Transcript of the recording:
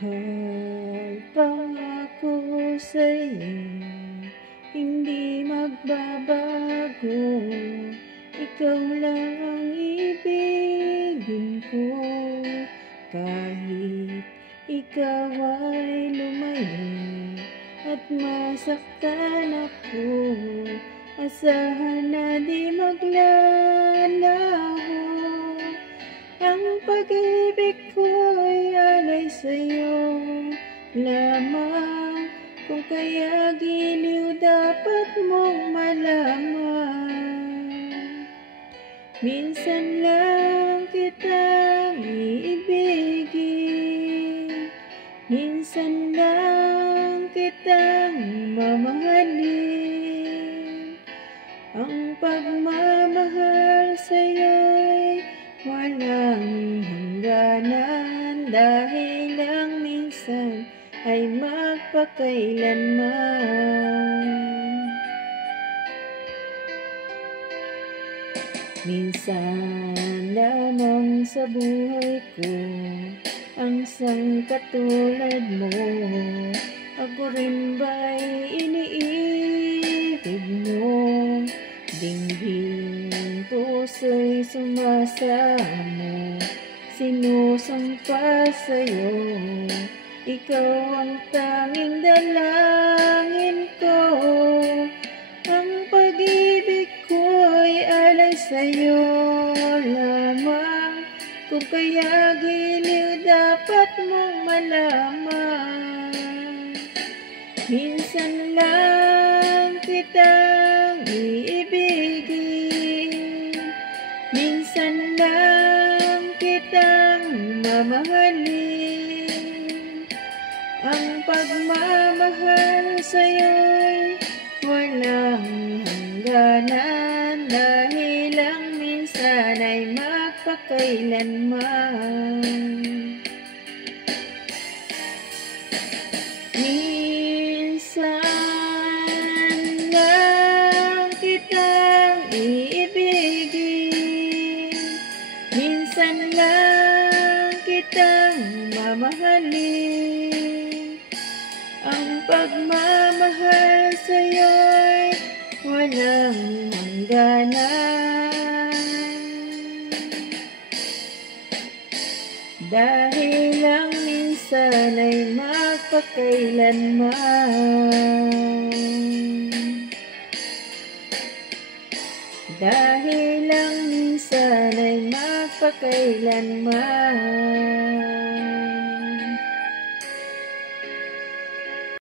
Mahal pangako sa'yo, hindi magbabago. Ikaw lang ang ibigin ko, kahit ikaw ay lumayo at masaktan ako. Asahan na di maglalaho, ang pag-ibig ko'y alay sa'yo lamang. Kung kaya giliw dapat mong malaman, minsan lang kitang iibigin, minsan lang kitang mamahalin. Ang pagmamahal sa'yo'y walang hangganan, dahil lang minsan ay magpakailanman. Minsan lamang sa buhay ko ang isang katulad mo. Ako rin ba'y iniibig mo? Dinggin, puso'y sumasamo, sinusumpa sa'yo. Ikaw ang tanging dalangin ko, ang pag-ibig ko'y alay sa'yo lamang. Kung kaya giliw dapat mong malaman, minsan lang kitang iibigin, minsan lang kitang mamahalin. Ang pagmamahal sa'yo'y walang hangganan, dahil lang minsan ay magpakailanman. Minsan lang kitang iibigin, minsan lang kitang mamahalin. Ang pagmamahal sa'yo'y walang hangganan, dahil lang minsan ay magpakailanman. Dahil lang minsan ay magpakailanman.